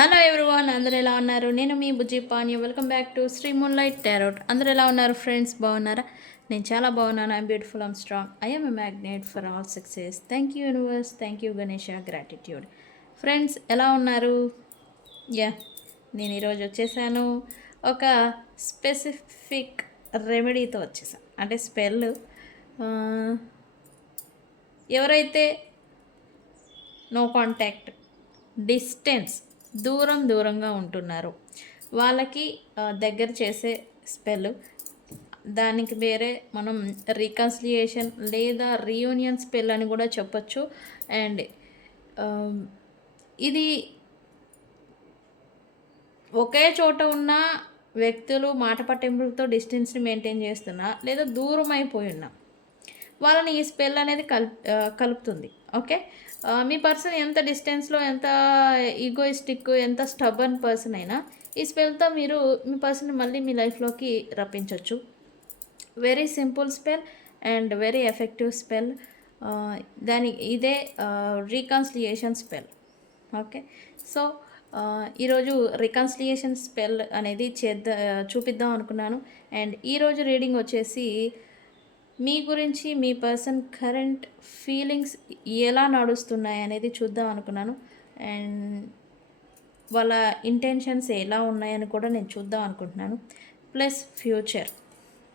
Hello everyone అందరు ఎలా ఉన్నారు? నేను మీ Bujji Pani welcome back to Sri moonlight tarot అందరు ఎలా ఉన్నారు ఫ్రెండ్స్ బాగున్నారా? నేను చాలా బాగున్నాను. I'm beautiful I'm strong I'm a magnet for all success thank you universe thank you Ganesha gratitude friends ఎలా ఉన్నారు? యా నేను ఈరోజు వచ్చేసాను. ఒక స్పెసిఫిక్ రెమెడీతో వచ్చేసాను. అంటే స్పెల్ ఎవరైతే నో కాంటాక్ట్ డిస్టెన్స్ దూరం దూరంగా ఉంటున్నారు. వాళ్ళకి దగ్గర చేసే స్పెల్ దానికి వేరే మనం రీకన్సిలియేషన్ లేదా రీయూనియన్ స్పెల్ అని కూడా చెప్పొచ్చు. అండ్ ఇది ఒకే చోట ఉన్న వ్యక్తులు మాట పట్టింపులతో డిస్టెన్స్ని మెయింటైన్ చేస్తున్నా లేదా దూరం అయిపోయి ఉన్నా వాళ్ళని ఈ స్పెల్ అనేది కల్ కలుపుతుంది. ఓకే? మీ పర్సన్ ఎంత డిస్టెన్స్లో ఎంత ఈగోయిస్టిక్ ఎంత స్టబన్ పర్సన్ అయినా ఈ స్పెల్తో మీరు మీ పర్సన్ మళ్ళీ మీ లైఫ్లోకి రప్పించవచ్చు very simple spell and very effective spell. దాని ఇదే రీకన్సిలియేషన్ స్పెల్. ఓకే? సో ఈరోజు రికన్సిలియేషన్ స్పెల్ అనేది చేద్దా చూపిద్దాం అనుకున్నాను. అండ్ ఈరోజు రీడింగ్ వచ్చేసి మీ గురించి మీ పర్సన్ కరెంట్ ఫీలింగ్స్ ఎలా నడుస్తున్నాయి అనేది చూద్దాం అనుకున్నాను. అండ్ వాళ్ళ ఇంటెన్షన్స్ ఎలా ఉన్నాయని కూడా నేను చూద్దాం అనుకుంటున్నాను. Plus future.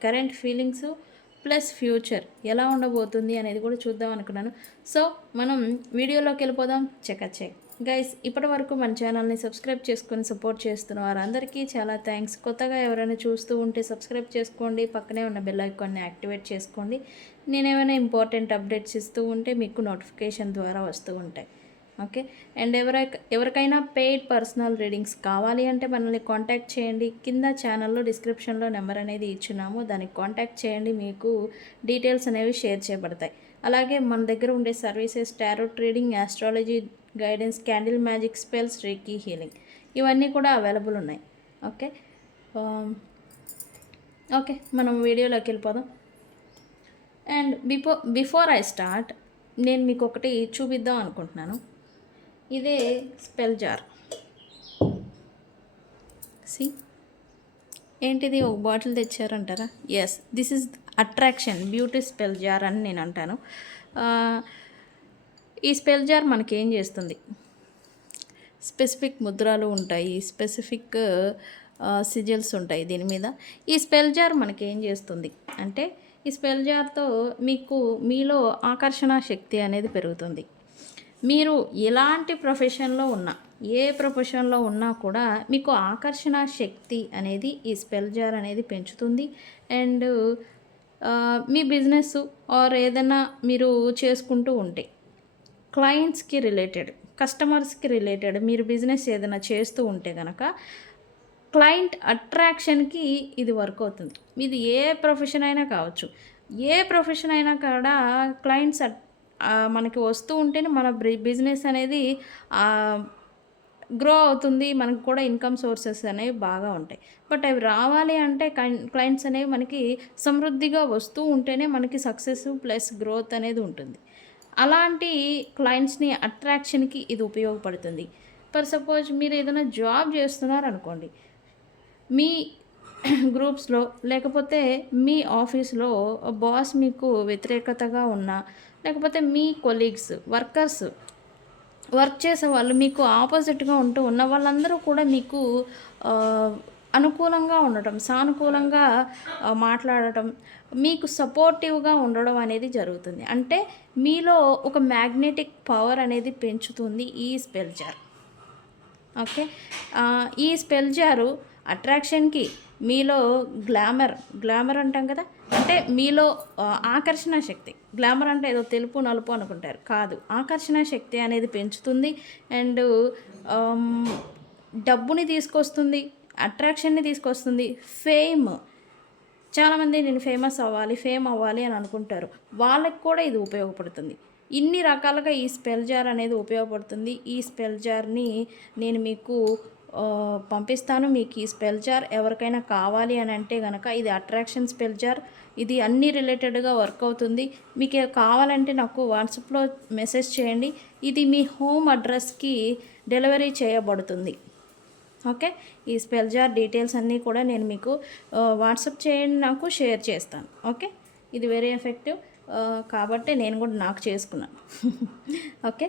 Current feelings plus future ఎలా ఉండబోతుంది అనేది కూడా చూద్దాం అనుకున్నాను. సో మనం వీడియోలోకి వెళ్ళిపోదాం. Check check. గైస్ ఇప్పటి వరకు మన ఛానల్ని సబ్స్క్రైబ్ చేసుకొని సపోర్ట్ చేస్తున్న వారందరికీ చాలా థ్యాంక్స్ కొత్తగా ఎవరైనా చూస్తూ ఉంటే సబ్స్క్రైబ్ చేసుకోండి పక్కనే ఉన్న బెల్ ఐకాన్ని యాక్టివేట్ చేసుకోండి. నేను ఏమైనా ఇంపార్టెంట్ అప్డేట్స్ ఇస్తూ ఉంటే మీకు నోటిఫికేషన్ ద్వారా వస్తూ ఉంటాయి. ఓకే అండ్ ఎవరై ఎవరికైనా పెయిడ్ పర్సనల్ రీడింగ్స్ కావాలి అంటే మనల్ని కాంటాక్ట్ చేయండి. కింద ఛానల్లో డిస్క్రిప్షన్లో నెంబర్ అనేది ఇచ్చున్నాము. దానికి కాంటాక్ట్ చేయండి. మీకు డీటెయిల్స్ అనేవి షేర్ చేయబడతాయి. అలాగే మన దగ్గర ఉండే services tarot trading astrology guidance candle magic spells reiki healing. ఇవన్నీ కూడా అవైలబుల్ ఉన్నాయి. ఓకే? ఓకే మనం వీడియోలోకి వెళ్ళిపోదాం. And before before I start నేను మీకు ఒకటి చూపిద్దాం అనుకుంటున్నాను. ఇదే స్పెల్ జార్. సి? ఏంటిది? ఒక bottle తెచ్చారంటారా? Yes this is attraction beauty spell jar అని నేను అంటాను. ఈ స్పెల్ జార్ మనకి ఏం చేస్తుంది? స్పెసిఫిక్ ముద్రాలు ఉంటాయి స్పెసిఫిక్ సిజిల్స్ ఉంటాయి దీని మీద. ఈ స్పెల్ జార్ మనకి ఏం చేస్తుంది అంటే ఈ స్పెల్ జార్తో మీకు మీలో ఆకర్షణ శక్తి అనేది పెరుగుతుంది. మీరు ఎలాంటి ప్రొఫెషన్లో ఉన్నా ఏ ప్రొఫెషన్లో ఉన్నా కూడా మీకు ఆకర్షణ శక్తి అనేది ఈ స్పెల్ జార్ అనేది పెంచుతుంది. అండ్ మీ బిజినెస్ ఆర్ ఏదైనా మీరు చేసుకుంటూ ఉంటే క్లయింట్స్కి రిలేటెడ్ కస్టమర్స్కి రిలేటెడ్ మీరు బిజినెస్ ఏదైనా చేస్తూ ఉంటే కనుక క్లయింట్ అట్రాక్షన్కి ఇది వర్క్ అవుతుంది. ఇది ఏ ప్రొఫెషన్ అయినా కావచ్చు. ఏ ప్రొఫెషన్ అయినా కూడా క్లయింట్స్ అట్- మనకి వస్తూ ఉంటేనే మన బిజినెస్ అనేది గ్రో అవుతుంది. మనకు కూడా ఇన్కమ్ సోర్సెస్ అనేవి బాగా ఉంటాయి. బట్ అవి రావాలి అంటే క్లయింట్స్ అనేవి మనకి సమృద్ధిగా వస్తూ ఉంటేనే మనకి సక్సెస్ ప్లస్ గ్రోత్ అనేది ఉంటుంది. అలాంటి క్లయింట్స్ని అట్రాక్షన్కి ఇది ఉపయోగపడుతుంది. ఫర్ సపోజ్ మీరు ఏదైనా జాబ్ చేస్తున్నారు అనుకోండి మీ గ్రూప్స్లో లేకపోతే మీ ఆఫీస్లో బాస్ మీకు వ్యతిరేకతగా ఉన్నా లేకపోతే మీ కొలీగ్స్ వర్కర్స్ వర్క్ చేసే వాళ్ళు మీకు ఆపోజిట్గా ఉంటూ ఉన్న వాళ్ళందరూ కూడా మీకు అనుకూలంగా ఉండటం సానుకూలంగా మాట్లాడటం మీకు సపోర్టివ్గా ఉండడం అనేది జరుగుతుంది. అంటే మీలో ఒక మ్యాగ్నెటిక్ పవర్ అనేది పెంచుతుంది ఈ స్పెల్ జార్ ఓకే? ఈ స్పెల్ జారు అట్రాక్షన్కి మీలో గ్లామర్ గ్లామర్ అంటాం కదా? అంటే మీలో ఆకర్షణ శక్తి. గ్లామర్ అంటే ఏదో తెలుపు నలుపు అనుకుంటారు. కాదు. ఆకర్షణ శక్తి అనేది పెంచుతుంది. అండ్ డబ్బుని తీసుకొస్తుంది. అట్రాక్షన్ని తీసుకొస్తుంది. ఫేమ్ చాలామంది నేను ఫేమస్ అవ్వాలి ఫేమ్ అవ్వాలి అని అనుకుంటారు. వాళ్ళకి కూడా ఇది ఉపయోగపడుతుంది. ఇన్ని రకాలుగా ఈ స్పెల్ జార్ అనేది ఉపయోగపడుతుంది. ఈ స్పెల్ జార్ని నేను మీకు పంపిస్తాను. మీకు ఈ స్పెల్ జార్ ఎవరికైనా కావాలి అని అంటే కనుక ఇది అట్రాక్షన్ స్పెల్ జార్. ఇది అన్ని రిలేటెడ్గా వర్క్ అవుతుంది. మీకు కావాలంటే నాకు వాట్సాప్లో మెసేజ్ చేయండి. ఇది మీ హోమ్ అడ్రస్కి డెలివరీ చేయబడుతుంది. ఓకే? ఈ స్పెల్ జార్ డీటెయిల్స్ అన్నీ కూడా నేను మీకు వాట్సాప్ చేయండి నాకు షేర్ చేస్తాను. ఓకే? ఇది వెరీ ఎఫెక్టివ్ కాబట్టి నేను కూడా నాకు చేసుకున్నాను. ఓకే?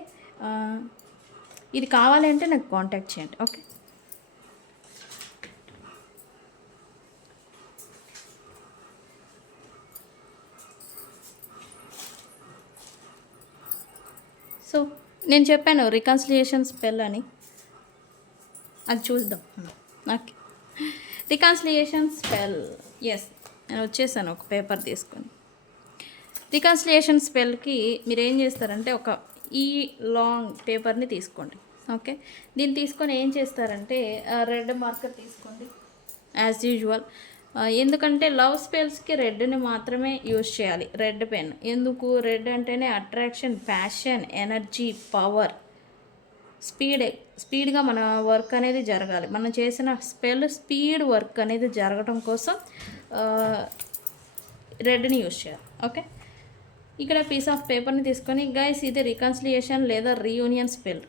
ఇది కావాలంటే నాకు కాంటాక్ట్ చేయండి. ఓకే? సో నేను చెప్పాను రికన్సిలియేషన్ స్పెల్ అని. అది చూద్దాం. ఓకే. రికన్సిలియేషన్ స్పెల్ ఎస్ నేను వచ్చేసాను ఒక పేపర్ తీసుకొని. రికన్సిలియేషన్ స్పెల్కి మీరు ఏం చేస్తారంటే ఒక ఈ లాంగ్ పేపర్ని తీసుకోండి. ఓకే? దీన్ని తీసుకొని ఏం చేస్తారంటే రెడ్ మార్కర్ తీసుకోండి యాజ్ యూజువల్ ఎందుకంటే లవ్ స్పెల్స్కి రెడ్ని మాత్రమే యూజ్ చేయాలి. రెడ్ పెన్ ఎందుకు? రెడ్ అంటేనే attraction passion energy power speed స్పీడ్గా మన వర్క్ అనేది జరగాలి. మనం చేసిన స్పెల్ స్పీడ్ వర్క్ అనేది జరగడం కోసం రెడ్ని యూజ్ చేయాలి. ఓకే? ఇక్కడ పీస్ ఆఫ్ పేపర్ని తీసుకొని గైస్ ఇది రికన్సిలియేషన్ లేదా రీయూనియన్ స్పెల్.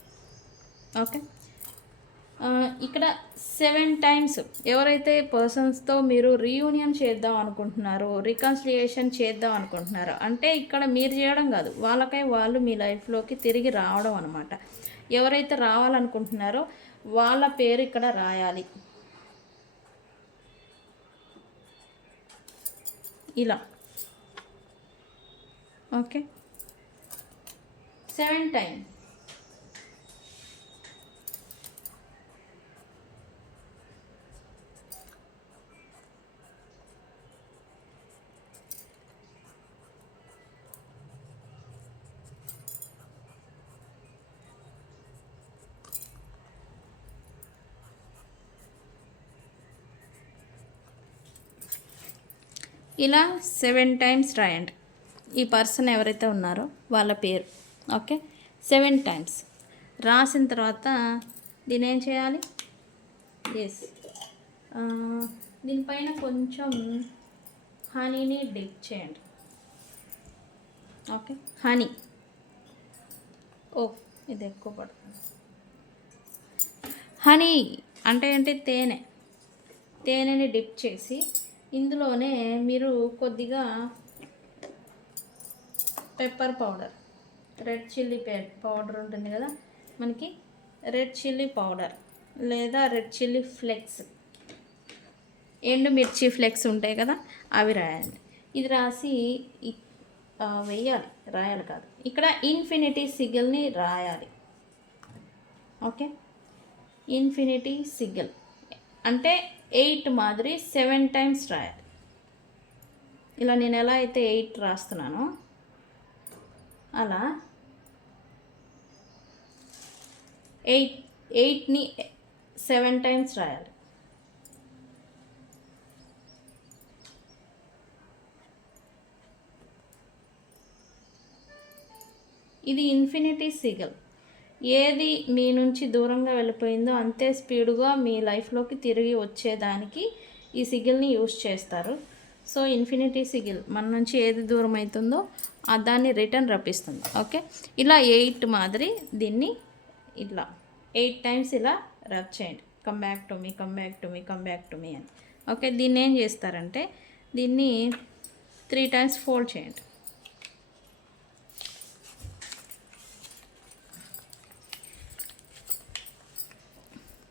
ఓకే? ఇక్కడ సెవెన్ టైమ్స్ ఎవరైతే పర్సన్స్తో మీరు రీయూనియన్ చేద్దాం అనుకుంటున్నారో రికన్సిలియేషన్ చేద్దాం అనుకుంటున్నారో అంటే ఇక్కడ మీరు చేయడం కాదు వాళ్ళకై వాళ్ళు మీ లైఫ్లోకి తిరిగి రావడం అనమాట ఎవరైతే రావాలనుకుంటున్నారో వాళ్ళ పేరు ఇక్కడ రాయాలి. ఇలా. ఓకే. Seven times. ఇలా సెవెన్ టైమ్స్ రాయండి ఈ పర్సన్ ఎవరైతే ఉన్నారో వాళ్ళ పేరు. ఓకే? Seven times. రాసిన తర్వాత దీని ఏం చేయాలి? ఎస్ దీనిపైన కొంచెం హనీని డిప్ చేయండి. ఓకే? హనీ ఓ ఇది ఎక్కువ పడుతుంది. హనీ అంటే ఏంటి? తేనె. తేనెని డిప్ చేసి ఇందులోనే మీరు కొద్దిగా పెప్పర్ పౌడర్ రెడ్ చిల్లీ పే పౌడర్ ఉంటుంది కదా మనకి రెడ్ చిల్లీ పౌడర్ లేదా రెడ్ చిల్లీ ఫ్లెక్స్ ఎండుమిర్చి ఫ్లెక్స్ ఉంటాయి కదా అవి రాయాలి. ఇది రాసి వేయాలి వెయ్యాలి రాయాలి కాదు. ఇక్కడ ఇన్ఫినిటీ సిగిల్ని రాయాలి. ఓకే? ఇన్ఫినిటీ సిగిల్ అంటే ఎయిట్ మాదిరి సెవెన్ టైమ్స్ రాయాలి. ఇలా నేను ఎలా అయితే ఎయిట్ రాస్తున్నానో అలా ఎయిట్ ఎయిట్ని సెవెన్ టైమ్స్ రాయాలి. ఇది ఇన్ఫినిటీ సిగల్ ఏది మీ నుంచి దూరంగా వెళ్ళిపోయిందో అంతే స్పీడ్గా మీ లైఫ్లోకి తిరిగి వచ్చేదానికి ఈ సిగిల్ని యూస్ చేస్తారు. సో ఇన్ఫినిటీ సిగిల్ మన నుంచి ఏది దూరం అవుతుందో దాన్ని రిటర్న్ రప్పిస్తుంది. ఓకే? ఇలా ఎయిట్ మాదిరి దీన్ని ఇట్లా ఎయిట్ టైమ్స్ ఇలా రబ్ చేయండి. Come back to me come back to me come back to me అని. ఓకే? దీన్ని ఏం చేస్తారంటే దీన్ని త్రీ టైమ్స్ ఫోల్డ్ చేయండి.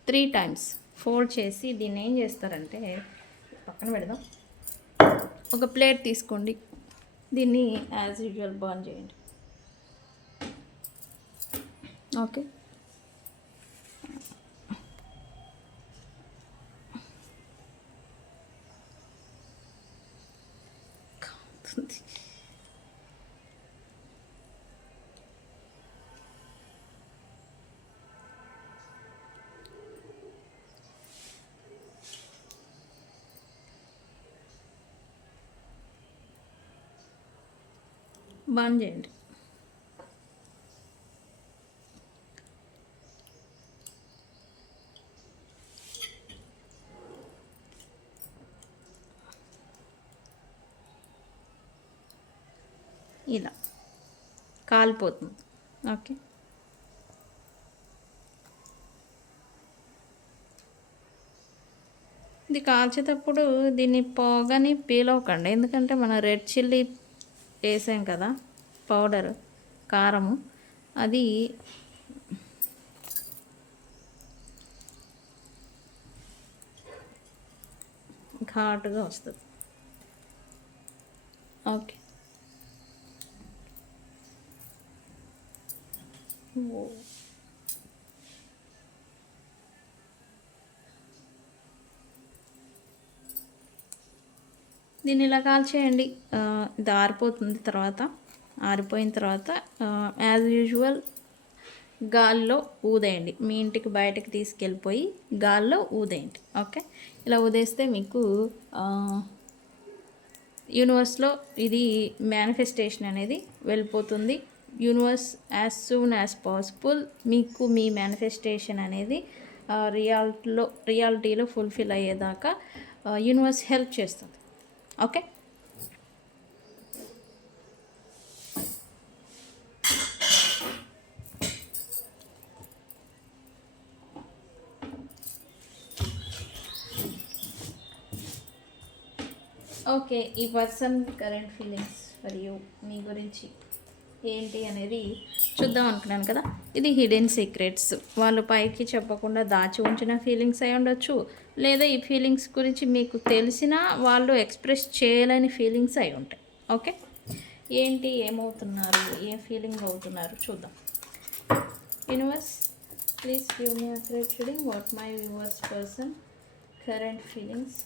త్రీ టైమ్స్ ఫోల్డ్ చేసి దీన్ని ఏం చేస్తారంటే పక్కన పెడదాం. ఒక ప్లేట్ తీసుకోండి. దీన్ని యాజ్ యూజువల్ బర్న్ చేయండి. ఓకే. కాదు బంద్ చేయండి. ఇలా కాలిపోతుంది. ఓకే. ఇది కాల్చేటప్పుడు దీన్ని పొగని పీల్ ఎందుకంటే మన రెడ్ చిల్లీ వేసాం కదా పౌడర్ కారము. అది ఘాటుగా వస్తుంది. ఓకే. ఓ. దీన్ని ఇలా కాల్చేయండి. ఇది ఆరిపోతుంది తర్వాత. ఆరిపోయిన తర్వాత యాజ్ యూజువల్ గాల్లో ఊదేయండి. మీ ఇంటికి బయటకు తీసుకెళ్ళిపోయి గాల్లో ఊదేయండి. ఓకే? ఇలా ఊదేస్తే మీకు యూనివర్స్లో ఇది మేనిఫెస్టేషన్ అనేది వెళ్ళిపోతుంది. Universe as soon as possible మీకు మీ మేనిఫెస్టేషన్ అనేది రియాలిటీలో రియాలిటీలో ఫుల్ఫిల్ అయ్యేదాకా యూనివర్స్ హెల్ప్ చేస్తుంది. ఓకే. ఓకే ఈ person current feelings for you మీ గురించి. ఏంటి అనేది చూద్దాం అనుకున్నాను కదా. ఇది హిడెన్ సీక్రెట్స్ వాళ్ళు పైకి చెప్పకుండా దాచి ఉంచిన ఫీలింగ్స్ అయి ఉండొచ్చు. లేదా ఈ ఫీలింగ్స్ గురించి మీకు తెలిసినా వాళ్ళు ఎక్స్ప్రెస్ చేయలేని ఫీలింగ్స్ అయి ఉంటాయి. ఓకే? ఏంటి ఏమవుతున్నారు? ఏ ఫీలింగ్ అవుతున్నారు? చూద్దాం. Universe please give me accurate reading what my viewers person current feelings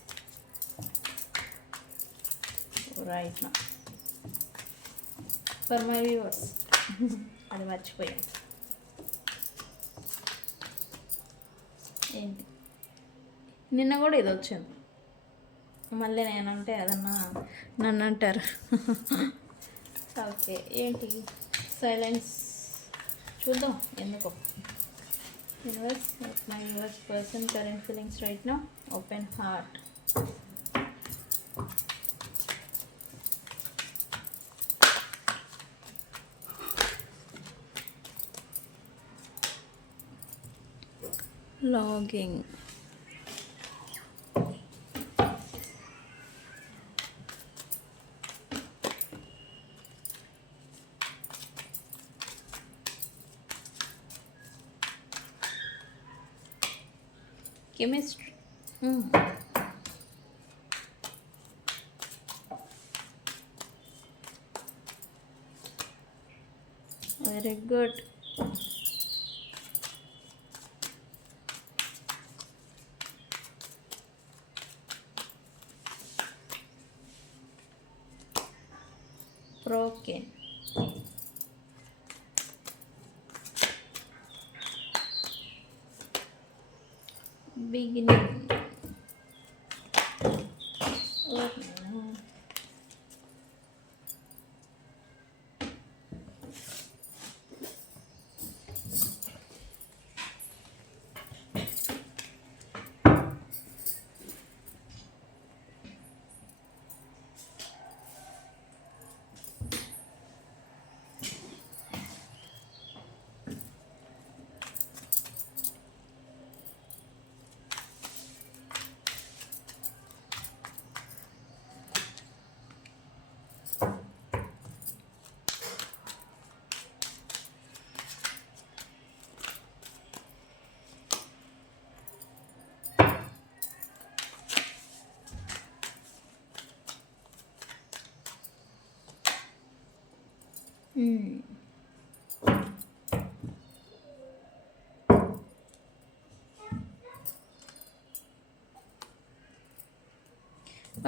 right నా ఫర్ మై వ్యూవర్స్ అది మర్చిపోయాను. ఏంటి? నిన్న కూడా ఇది వచ్చింది. మళ్ళీ నేనంటే అదన్నా నన్ను అంటారు. ఓకే ఏంటి? సైలెన్స్ చూద్దాం ఎందుకో. Universe my universe person current feelings right నా open heart logging chemistry. Mm. very good Broken. beginning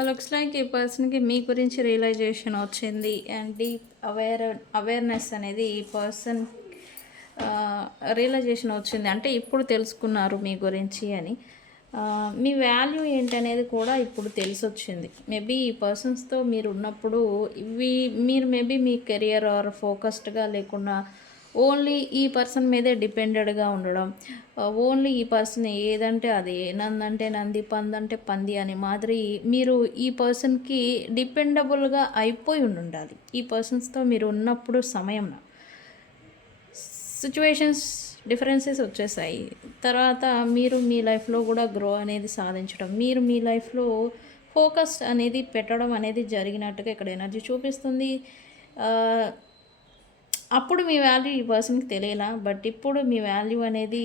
looks like ఈ పర్సన్కి మీ గురించి రియలైజేషన్ వచ్చింది అండ్ డీప్ అవేర్ అవేర్నెస్ అనేది ఈ పర్సన్ రియలైజేషన్ uh, వచ్చింది. అంటే ఇప్పుడు తెలుసుకున్నారు మీ గురించి అని. మీ వాల్యూ ఏంటనేది కూడా ఇప్పుడు తెలిసొచ్చింది. మేబీ ఈ పర్సన్స్తో మీరు ఉన్నప్పుడు ఇవి మీరు మేబీ మీ కెరియర్ ఆర్ ఫోకస్డ్గా లేకుండా ఓన్లీ ఈ పర్సన్ మీదే డిపెండెడ్గా ఉండడం ఓన్లీ ఈ పర్సన్ ఏదంటే అది నందంటే నంది పందంటే పంది అని మాదిరి మీరు ఈ పర్సన్కి డిపెండబుల్గా అయిపోయి ఉండాలి ఈ పర్సన్స్తో మీరు ఉన్నప్పుడు సమయంలో సిచ్యువేషన్స్ డిఫరెన్సెస్ వచ్చేసాయి. తర్వాత మీరు మీ లైఫ్లో కూడా గ్రో అనేది సాధించడం మీరు మీ లైఫ్లో ఫోకస్ అనేది పెట్టడం అనేది జరిగినట్టుగా ఇక్కడ ఎనర్జీ చూపిస్తుంది. అప్పుడు మీ వాల్యూ ఈ పర్సన్కి తెలియలా బట్ ఇప్పుడు మీ వాల్యూ అనేది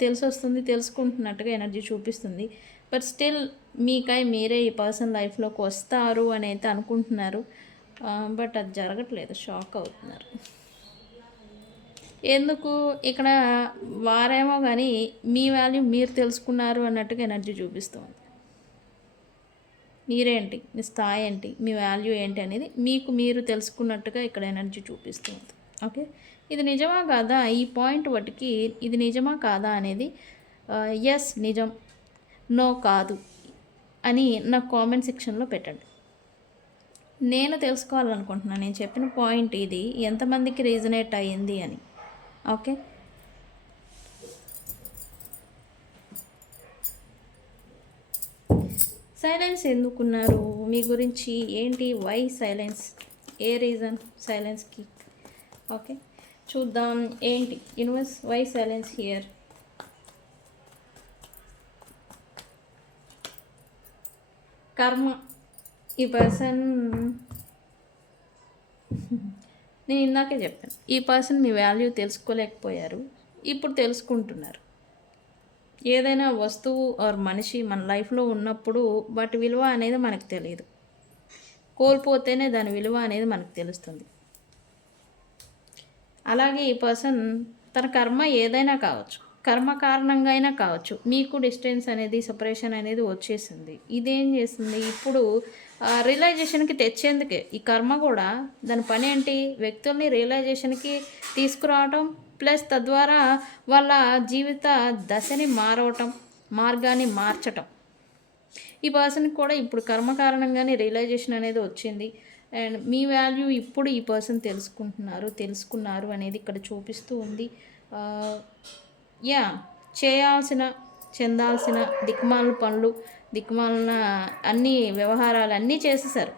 తెలిసొస్తుంది తెలుసుకుంటున్నట్టుగా ఎనర్జీ చూపిస్తుంది. బట్ స్టిల్ మీకై మీరే ఈ పర్సన్ లైఫ్లోకి వస్తారు అని అయితే అనుకుంటున్నారు. బట్ అది జరగట్లేదు షాక్ అవుతున్నారు. ఎందుకు? ఇక్కడ వారేమో కానీ మీ వాల్యూ మీరు తెలుసుకున్నారు అన్నట్టుగా ఎనర్జీ చూపిస్తుంది. మీరేంటి? మీ స్థాయి ఏంటి? మీ వాల్యూ ఏంటి అనేది మీకు మీరు తెలుసుకున్నట్టుగా ఇక్కడ ఎనర్జీ చూపిస్తుంది. ఓకే? ఇది నిజమా కాదా? ఈ పాయింట్ వాటికి ఇది నిజమా కాదా అనేది ఎస్ నిజం నో కాదు అని నా కామెంట్ సెక్షన్లో పెట్టండి. నేను తెలుసుకోవాలనుకుంటున్నాను నేను చెప్పిన పాయింట్ ఇది ఎంతమందికి రీజనేట్ అయ్యింది అని. ఓకే. సైలెన్స్ ఎందుకున్నారు? మీ గురించి ఏంటి? వై సైలెన్స్ ఏ రీజన్ సైలెన్స్కి ఓకే. చూద్దాం ఏంటి? యూనివర్స్ వై సైలెన్స్ హియర్ కర్మ. ఈ పర్సన్ నేను ఇందాకే చెప్పాను ఈ పర్సన్ మీ వాల్యూ తెలుసుకోలేకపోయారు ఇప్పుడు తెలుసుకుంటున్నారు. ఏదైనా వస్తువు ఆర్ మనిషి మన లైఫ్లో ఉన్నప్పుడు వాటి విలువ అనేది మనకు తెలియదు. కోల్పోతేనే దాని విలువ అనేది మనకు తెలుస్తుంది. అలాగే ఈ పర్సన్ తన కర్మ ఏదైనా కావచ్చు కర్మ కారణంగా అయినా కావచ్చు మీకు డిస్టెన్స్ అనేది సపరేషన్ అనేది వచ్చేసింది. ఇదేం చేసింది? ఇప్పుడు రియలైజేషన్కి తెచ్చేందుకే ఈ కర్మ కూడా దాని పని ఏంటి? వ్యక్తుల్ని రియలైజేషన్కి తీసుకురావటం ప్లస్ తద్వారా వాళ్ళ జీవిత దశని మారవటం మార్గాన్ని మార్చటం. ఈ పర్సన్కి కూడా ఇప్పుడు కర్మ కారణంగానే రియలైజేషన్ అనేది వచ్చింది. అండ్ మీ వాల్యూ ఇప్పుడు ఈ పర్సన్ తెలుసుకుంటున్నారు తెలుసుకున్నారు అనేది ఇక్కడ చూపిస్తూ ఉంది. యా చేయాల్సిన చెందాల్సిన దిక్మాల పనులు దిక్కుమాలన అన్ని వ్యవహారాలు అన్నీ చేసేసారు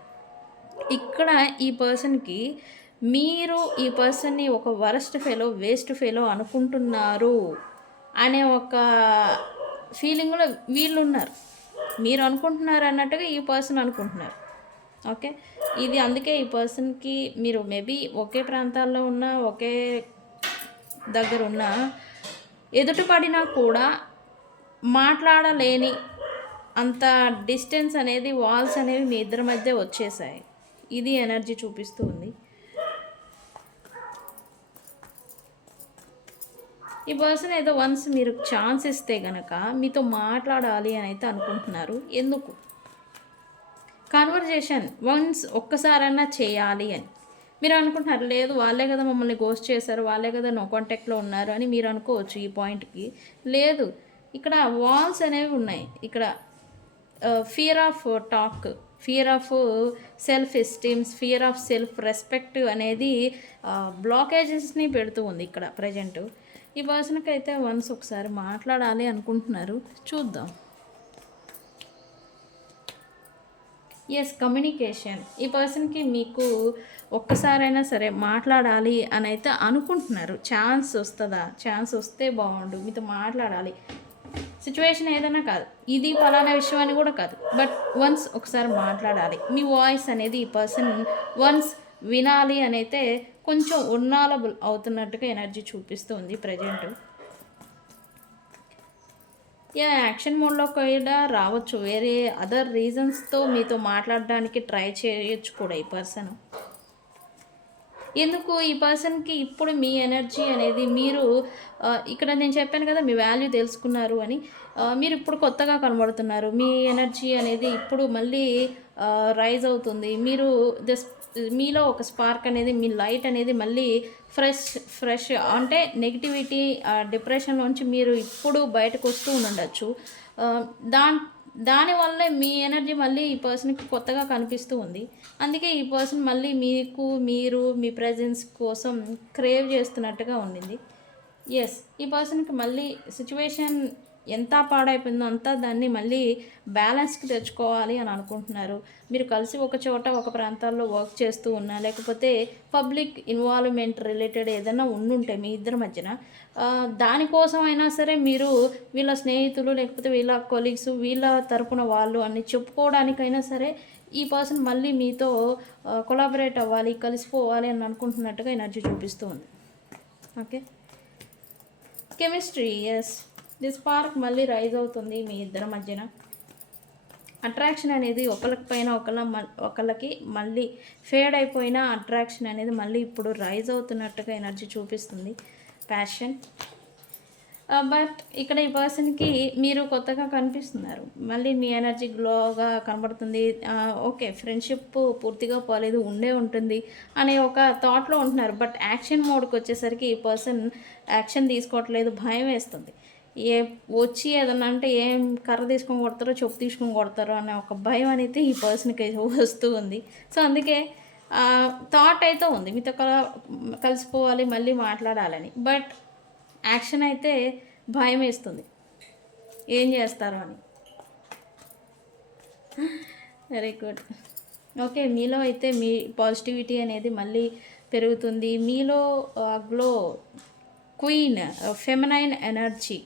ఇక్కడ ఈ పర్సన్కి మీరు ఈ పర్సన్ని ఒక వరస్ట్ ఫెలో వేస్ట్ ఫెలో అనుకుంటున్నారు అనే ఒక ఫీలింగ్లో వీళ్ళు ఉన్నారు మీరు అనుకుంటున్నారు అన్నట్టుగా ఈ పర్సన్ అనుకుంటున్నారు. ఓకే? ఇది అందుకే ఈ పర్సన్కి మీరు మేబీ ఒకే ప్రాంతాల్లో ఉన్న ఒకే దగ్గర ఉన్న ఎదుటిపడినా కూడా మాట్లాడలేని అంత డిస్టెన్స్ అనేది వాల్స్ అనేవి మీ ఇద్దరి మధ్య వచ్చేసాయి. ఇది ఎనర్జీ చూపిస్తూ ఉంది. ఈ పర్సన్ ఏదో వన్స్ మీరు ఛాన్స్ ఇస్తే గనక మీతో మాట్లాడాలి అని అయితే అనుకుంటున్నారు. ఎందుకు? కాన్వర్జేషన్ వన్స్ ఒక్కసారన్నా చేయాలి అని. మీరు అనుకుంటున్నారు లేదు వాళ్ళే కదా మమ్మల్ని గోస్ట్ చేశారు వాళ్ళే కదా నో కాంటాక్ట్లో ఉన్నారు అని మీరు అనుకోవచ్చు ఈ పాయింట్కి లేదు ఇక్కడ వాల్స్ అనేవి ఉన్నాయి. ఇక్కడ fear of talk fear of self esteems fear of self respect అనేది బ్లాకేజెస్ని పెడుతూ ఉంది ఇక్కడ ప్రజెంట్ ఈ పర్సన్కి అయితే వన్స్ ఒకసారి మాట్లాడాలి అనుకుంటున్నారు. చూద్దాం. ఎస్ కమ్యూనికేషన్ ఈ పర్సన్కి మీకు ఒక్కసారైనా సరే మాట్లాడాలి అని అయితే అనుకుంటున్నారు. ఛాన్స్ వస్తుందా? ఛాన్స్ వస్తే బాగుండు. మీతో మాట్లాడాలి. సిచ్యువేషన్ ఏదైనా కాదు. ఇది ఫలానా విషయం అని కూడా కాదు. బట్ వన్స్ ఒకసారి మాట్లాడాలి. మీ వాయిస్ అనేది ఈ పర్సన్ వన్స్ వినాలి అని అయితే కొంచెం ఉన్నాలబుల్ అవుతున్నట్టుగా ఎనర్జీ చూపిస్తుంది ప్రజెంట్. యా యాక్షన్ మోడ్లో కూడా రావచ్చు. వేరే అదర్ రీజన్స్తో మీతో మాట్లాడడానికి ట్రై చేయొచ్చు కూడా ఈ పర్సన్. ఎందుకు ఈ పర్సన్కి ఇప్పుడు మీ ఎనర్జీ అనేది మీరు ఇక్కడ నేను చెప్పాను కదా మీ వాల్యూ తెలుసుకున్నారు అని మీరు ఇప్పుడు కొత్తగా కనబడుతున్నారు. మీ ఎనర్జీ అనేది ఇప్పుడు మళ్ళీ రైజ్ అవుతుంది. మీరు దిస్ మీలో ఒక స్పార్క్ అనేది మీ లైట్ అనేది మళ్ళీ ఫ్రెష్ ఫ్రెష్ అంటే నెగిటివిటీ డిప్రెషన్లోంచి మీరు ఇప్పుడు బయటకు వస్తూ ఉండొచ్చు దాని దానివల్లే మీ ఎనర్జీ మళ్ళీ ఈ పర్సన్కి కొత్తగా కనిపిస్తూ ఉంది. అందుకే ఈ పర్సన్ మళ్ళీ మీకు మీరు మీ ప్రజెన్స్ కోసం క్రేవ్ చేస్తున్నట్టుగా ఉండింది. ఎస్ ఈ పర్సన్కి మళ్ళీ సిచ్యువేషన్ ఎంత పాడైపోయిందో అంతా దాన్ని మళ్ళీ బ్యాలెన్స్కి తెచ్చుకోవాలి అని అనుకుంటున్నారు. మీరు కలిసి ఒక చోట ఒక ప్రాంతాల్లో వర్క్ చేస్తూ ఉన్నా లేకపోతే పబ్లిక్ ఇన్వాల్వ్మెంట్ రిలేటెడ్ ఏదైనా ఉండుంటే మీ ఇద్దరి మధ్యన దానికోసం అయినా సరే మీరు వీళ్ళ స్నేహితులు లేకపోతే వీళ్ళ కొలీగ్స్ వీళ్ళ తరపున వాళ్ళు అని చెప్పుకోవడానికైనా సరే ఈ పర్సన్ మళ్ళీ మీతో కొలాబరేట్ అవ్వాలి కలిసిపోవాలి అని అనుకుంటున్నట్టుగా ఎనర్జీ చూపిస్తూ ఉంది. Okay? Chemistry yes this park మళ్ళీ రైజ్ అవుతుంది మీ ఇద్దరి మధ్యన. అట్రాక్షన్ అనేది ఒకరికి పైన ఒకళ్ళ మ- ఒకళ్ళకి మళ్ళీ ఫేడ్ అయిపోయిన అట్రాక్షన్ అనేది మళ్ళీ ఇప్పుడు రైజ్ అవుతున్నట్టుగా ఎనర్జీ చూపిస్తుంది. ప్యాషన్ బట్ uh, ఇక్కడ ఈ పర్సన్కి మీరు కొత్తగా కనిపిస్తున్నారు. మళ్ళీ మీ ఎనర్జీ గ్లోగా కనబడుతుంది. Uh, ఓకే ఫ్రెండ్షిప్ పూర్తిగా పోలేదు ఉండే ఉంటుంది అనే ఒక థాట్లో ఉంటున్నారు. బట్ యాక్షన్ మోడ్కి వచ్చేసరికి ఈ పర్సన్ యాక్షన్ తీసుకోవట్లేదు భయం వేస్తుంది. ఏ వచ్చి ఏదన్నా అంటే ఏం కర్ర తీసుకొని కొడతారో చెప్పు తీసుకొని కొడతారో అనే ఒక భయం అనేది ఈ పర్సన్కి వస్తూ ఉంది. సో అందుకే థాట్ అయితే ఉంది. మీతో కలిసిపోవాలి మళ్ళీ మాట్లాడాలని. బట్ యాక్షన్ అయితే భయం వేస్తుంది. ఏం చేస్తారు అని. వెరీ గుడ్ ఓకే మీలో అయితే మీ పాజిటివిటీ అనేది మళ్ళీ పెరుగుతుంది. మీలో గ్లో క్వీన్ ఫెమినైన్ ఎనర్జీ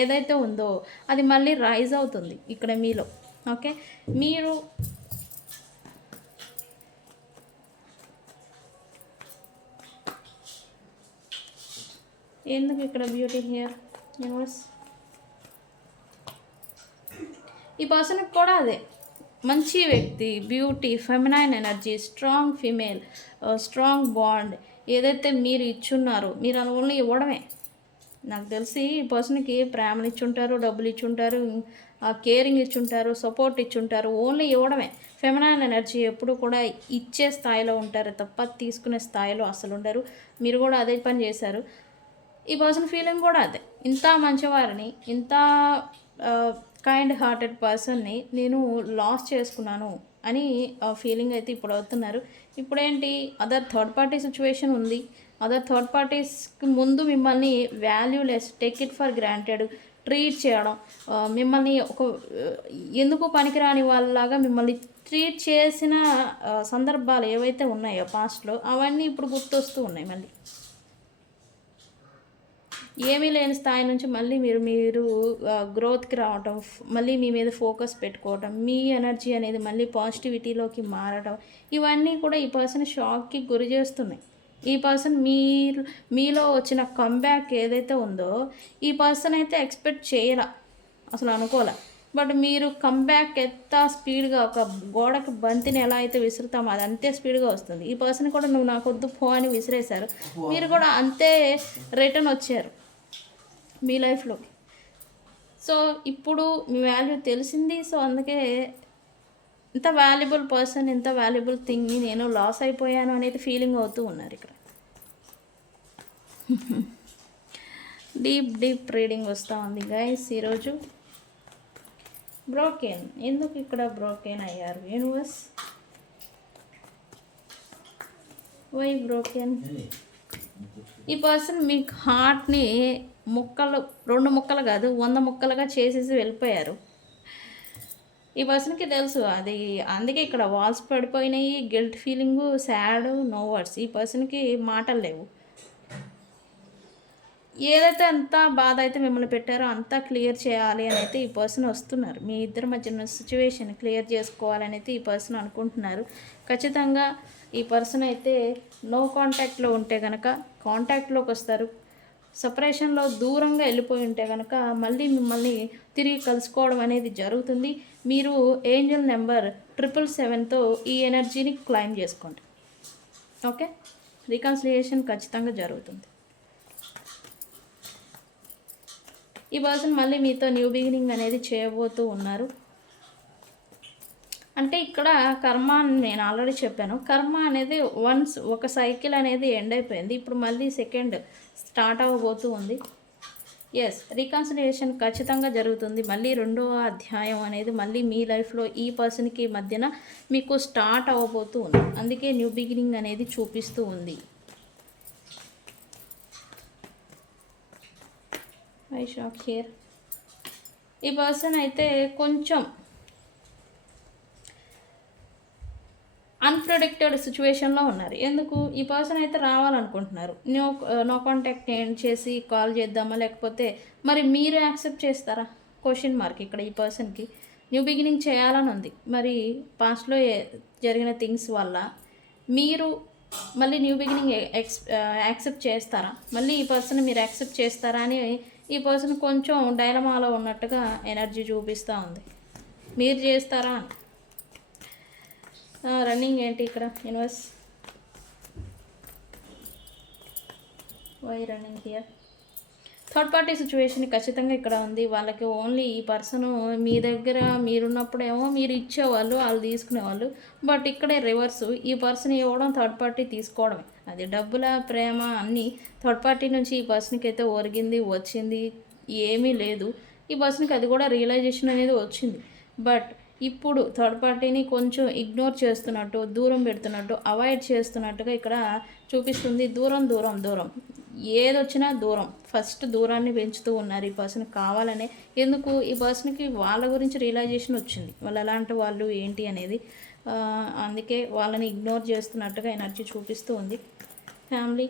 ఏదైతే ఉందో అది మళ్ళీ రైజ్ అవుతుంది ఇక్కడ మీలో. ఓకే? మీరు ఎందుకు ఇక్కడ బ్యూటీ హియర్ యూనివర్స్ ఈ పర్సన్కి కూడా అదే. మంచి వ్యక్తి beauty feminine energy strong female strong bond ఏదైతే మీరు ఇచ్చున్నారో మీరు అది ఓన్లీ ఇవ్వడమే. నాకు తెలిసి ఈ పర్సన్కి ప్రేమను ఇచ్చుంటారు డబ్బులు ఇచ్చుంటారు కేరింగ్ ఇచ్చుంటారు సపోర్ట్ ఇచ్చుంటారు ఓన్లీ ఇవ్వడమే. ఫెమినైన్ ఎనర్జీ ఎప్పుడు కూడా ఇచ్చే స్థాయిలో ఉంటారు తప్ప తీసుకునే స్థాయిలో అసలు ఉండరు. మీరు కూడా అదే పని చేశారు. ఈ పర్సన్ ఫీలింగ్ కూడా అదే. ఇంత మంచివారిని ఇంత కైండ్ హార్టెడ్ పర్సన్ని నేను లాస్ చేసుకున్నాను అని ఫీలింగ్ అయితే ఇప్పుడు అవుతున్నారు. ఇప్పుడేంటి? అదర్ థర్డ్ పార్టీ సిచ్యువేషన్ ఉంది. అదర్ థర్డ్ పార్టీస్కి ముందు మిమ్మల్ని valueless take it for granted treat చేయడం. మిమ్మల్ని ఒక ఎందుకు పనికిరాని వాళ్ళలాగా మిమ్మల్ని ట్రీట్ చేసిన సందర్భాలు ఏవైతే ఉన్నాయో పాస్ట్లో అవన్నీ ఇప్పుడు గుర్తొస్తూ ఉన్నాయి మళ్ళీ. ఏమీ లేని స్థాయి నుంచి మళ్ళీ మీరు మీరు గ్రోత్కి రావటం మళ్ళీ మీ మీద ఫోకస్ పెట్టుకోవటం మీ ఎనర్జీ అనేది మళ్ళీ పాజిటివిటీలోకి మారడం ఇవన్నీ కూడా ఈ పర్సన్ షాక్కి గురి చేస్తున్నాయి. ఈ పర్సన్ మీ మీలో వచ్చిన కంబ్యాక్ ఏదైతే ఉందో ఈ పర్సన్ అయితే ఎక్స్పెక్ట్ చేయరా అసలు అనుకోలే. బట్ మీరు కంబ్యాక్ ఎంత స్పీడ్గా ఒక గోడకు బంతిని ఎలా అయితే విసురుతామో అది అంతే స్పీడ్గా వస్తుంది. ఈ పర్సన్ కూడా నువ్వు నాకు వద్దు పో అని విసిరేశారు. మీరు కూడా అంతే రిటర్న్ వచ్చారు మీ లైఫ్లోకి సో ఇప్పుడు మీ వాల్యూ తెలిసింది. సో అందుకే ఇంత వాల్యుబుల్ పర్సన్ ఇంత వాల్యుబుల్ థింగ్ని నేను లాస్ అయిపోయాను అనేది ఫీలింగ్ అవుతూ ఉన్నారు ఇక్కడ. డీప్ డీప్ రీడింగ్ వస్తూ ఉంది గైస్ ఈరోజు బ్రోకెన్. ఎందుకు ఇక్కడ బ్రోకెన్ అయ్యారు యూనివర్స్ వై బ్రోకెన్ ఈ పర్సన్ మీ హార్ట్ని ముక్కలు రెండు ముక్కలు కాదు వంద ముక్కలుగా చేసేసి వెళ్ళిపోయారు. ఈ పర్సన్కి తెలుసు అది అందుకే ఇక్కడ వాల్స్ పడిపోయినాయి guilt feeling sad no words ఈ పర్సన్కి మాటలు లేవు. ఏదైతే అంత బాధ అయితే మిమ్మల్ని పెట్టారో అంతా క్లియర్ చేయాలి అని అయితే ఈ పర్సన్ వస్తున్నారు. మీ ఇద్దరి మధ్యన సిచ్యువేషన్ క్లియర్ చేసుకోవాలని అయితే ఈ పర్సన్ అనుకుంటున్నారు. ఖచ్చితంగా ఈ పర్సన్ అయితే నో కాంటాక్ట్లో ఉంటే కనుక కాంటాక్ట్లోకి వస్తారు. సపరేషన్లో దూరంగా వెళ్ళిపోయి ఉంటే కనుక మళ్ళీ మిమ్మల్ని తిరిగి కలుసుకోవడం అనేది జరుగుతుంది. మీరు ఏంజల్ నెంబర్ ట్రిపుల్ సెవెన్తో ఈ ఎనర్జీని క్లైమ్ చేసుకోండి. ఓకే రికన్సిలియేషన్ ఖచ్చితంగా జరుగుతుంది. ఈ పర్సన్ మళ్ళీ మీతో న్యూ బిగినింగ్ అనేది చేయబోతూ ఉన్నారు. అంటే ఇక్కడ కర్మ అని నేను ఆల్రెడీ చెప్పాను. కర్మ అనేది వన్స్ ఒక సైకిల్ అనేది ఎండ్ అయిపోయింది. ఇప్పుడు మళ్ళీ సెకండ్ స్టార్ట్ అవ్వబోతూ ఉంది. ఎస్ రీకన్సిలియేషన్ ఖచ్చితంగా జరుగుతుంది. మళ్ళీ రెండవ అధ్యాయం అనేది మళ్ళీ మీ లైఫ్లో ఈ పర్సన్కి మధ్యన మీకు స్టార్ట్ అవ్వబోతూ ఉంది. అందుకే న్యూ బిగినింగ్ అనేది చూపిస్తూ ఉంది. I shock here. ఈ పర్సన్ అయితే కొంచెం అన్ప్రొడిక్టెడ్ సిచ్యువేషన్లో ఉన్నారు. ఎందుకు? ఈ పర్సన్ అయితే రావాలనుకుంటున్నారు. నో నో కాంటాక్ట్ చేసి కాల్ చేద్దామా? లేకపోతే మరి మీరు యాక్సెప్ట్ చేస్తారా? క్వశ్చన్ మార్క్ ఇక్కడ ఈ పర్సన్కి న్యూ బిగినింగ్ చేయాలని ఉంది. మరి పాస్ట్లో జరిగిన థింగ్స్ వల్ల మీరు మళ్ళీ న్యూ బిగినింగ్ ఎక్స్ యాక్సెప్ట్ చేస్తారా? మళ్ళీ ఈ పర్సన్ మీరు యాక్సెప్ట్ చేస్తారా అని ఈ పర్సన్ కొంచెం డైలమాలో ఉన్నట్టుగా ఎనర్జీ చూపిస్తూ ఉంది. మీరు చేస్తారా? రన్నింగ్ ఏంటి ఇక్కడ? Universe? Why running here third party situation ఖచ్చితంగా ఇక్కడ ఉంది. వాళ్ళకి ఓన్లీ ఈ పర్సన్ మీ దగ్గర మీరున్నప్పుడేమో మీరు ఇచ్చేవాళ్ళు వాళ్ళు తీసుకునేవాళ్ళు. బట్ ఇక్కడే రివర్స్ ఈ పర్సన్ ఇవ్వడం థర్డ్ పార్టీ తీసుకోవడమే. అది డబ్బుల ప్రేమ అన్నీ థర్డ్ పార్టీ నుంచి ఈ పర్సన్కి అయితే ఒరిగింది వచ్చింది ఏమీ లేదు. ఈ పర్సన్కి అది కూడా రియలైజేషన్ అనేది వచ్చింది. బట్ ఇప్పుడు థర్డ్ పార్టీని కొంచెం ఇగ్నోర్ చేస్తున్నట్టు దూరం పెడుతున్నట్టు అవాయిడ్ చేస్తున్నట్టుగా ఇక్కడ చూపిస్తుంది దూరం దూరం దూరం. ఏదొచ్చినా దూరం. ఫస్ట్ దూరాన్ని పెంచుతూ ఉన్నారు ఈ పర్సన్ కావాలనే. ఎందుకు? ఈ పర్సన్కి వాళ్ళ గురించి రియలైజేషన్ వచ్చింది. వాళ్ళు ఎలాంటి వాళ్ళు ఏంటి అనేది అందుకే వాళ్ళని ఇగ్నోర్ చేస్తున్నట్టుగా ఎనర్జీ చూపిస్తూ ఉంది. ఫ్యామిలీ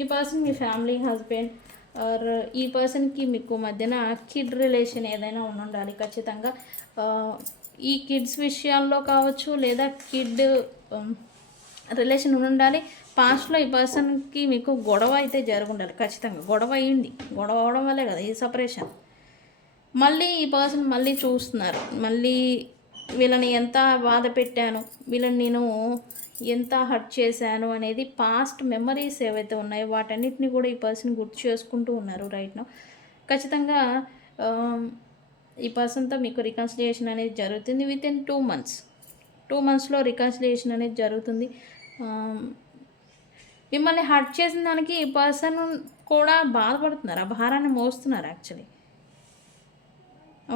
ఈ పర్సన్ మీ ఫ్యామిలీ హస్బెండ్ ఆర్ ఈ పర్సన్కి మీకు మధ్యన కిడ్ రిలేషన్ ఏదైనా ఉండాలి ఖచ్చితంగా. ఈ కిడ్స్ విషయాల్లో కావచ్చు లేదా కిడ్ రిలేషన్ ఉండాలి పాస్ట్లో ఈ పర్సన్కి మీకు గొడవ అయితే జరుగుండాలి ఉండాలి ఖచ్చితంగా. గొడవ అయ్యింది గొడవ అవడం వల్లే కదా ఈ సపరేషన్ మళ్ళీ ఈ పర్సన్ మళ్ళీ చూస్తున్నారు. మళ్ళీ వీళ్ళని ఎంత బాధ పెట్టాను. వీళ్ళని నేను ఎంత హర్ట్ చేశాను అనేది పాస్ట్ మెమరీస్ ఏవైతే ఉన్నాయో వాటన్నిటిని కూడా ఈ పర్సన్ గుర్తు చేసుకుంటూ ఉన్నారు రైట్ నో ఖచ్చితంగా ఈ పర్సన్తో మీకు రికన్సిలియేషన్ అనేది జరుగుతుంది with in two months two మంత్స్లో రికన్సిలియేషన్ అనేది జరుగుతుంది. మిమ్మల్ని హర్ట్ చేసిన దానికి ఈ పర్సన్ కూడా బాధపడుతున్నారు. ఆ భారాన్ని మోస్తున్నారు యాక్చువల్లీ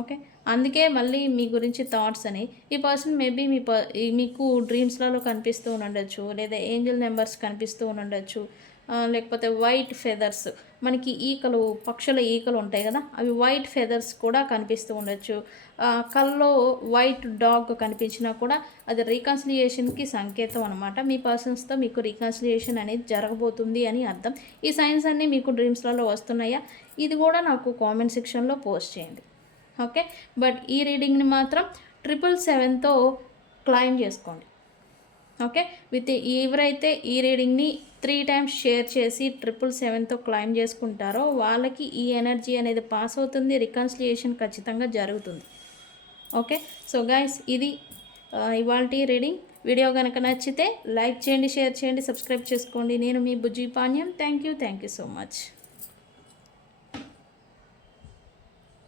ఓకే అందుకే మళ్ళీ మీ గురించి థాట్స్ అని. ఈ పర్సన్ మేబీ మీ ప ఈ- మీకు డ్రీమ్స్లలో కనిపిస్తూ ఉండొచ్చు లేదా ఏంజల్ నెంబర్స్ కనిపిస్తూ ఉండొచ్చు లేకపోతే వైట్ ఫెదర్స్ మనకి ఈకలు పక్షుల ఈకలు ఉంటాయి కదా అవి వైట్ ఫెదర్స్ కూడా కనిపిస్తూ ఉండొచ్చు. కల్లో వైట్ డాగ్ కనిపించినా కూడా అది రీకాన్సిలియేషన్కి సంకేతం అనమాట మీ పర్సన్స్తో మీకు రీకాన్సిలియేషన్ అనేది జరగబోతుంది అని అర్థం. ఈ సైన్స్ అన్నీ మీకు డ్రీమ్స్లలో వస్తున్నాయా? ఇది కూడా నాకు కామెంట్ సెక్షన్లో పోస్ట్ చేయండి. ఓకే? బట్ ఈ రీడింగ్ని మాత్రం ట్రిపుల్ సెవెన్తో క్లైమ్ చేసుకోండి. ఓకే? విత్ ఎవరైతే ఈ రీడింగ్ని త్రీ టైమ్స్ షేర్ చేసి ట్రిపుల్ సెవెన్తో క్లైమ్ చేసుకుంటారో వాళ్ళకి ఈ ఎనర్జీ అనేది పాస్ అవుతుంది రికన్సిలియేషన్ ఖచ్చితంగా జరుగుతుంది. ఓకే? సో గైస్ ఇది ఇవాళ రీడింగ్. వీడియో కనుక నచ్చితే లైక్ చేయండి షేర్ చేయండి సబ్స్క్రైబ్ చేసుకోండి. నేను మీ Bujji Panyam thank you thank you so much.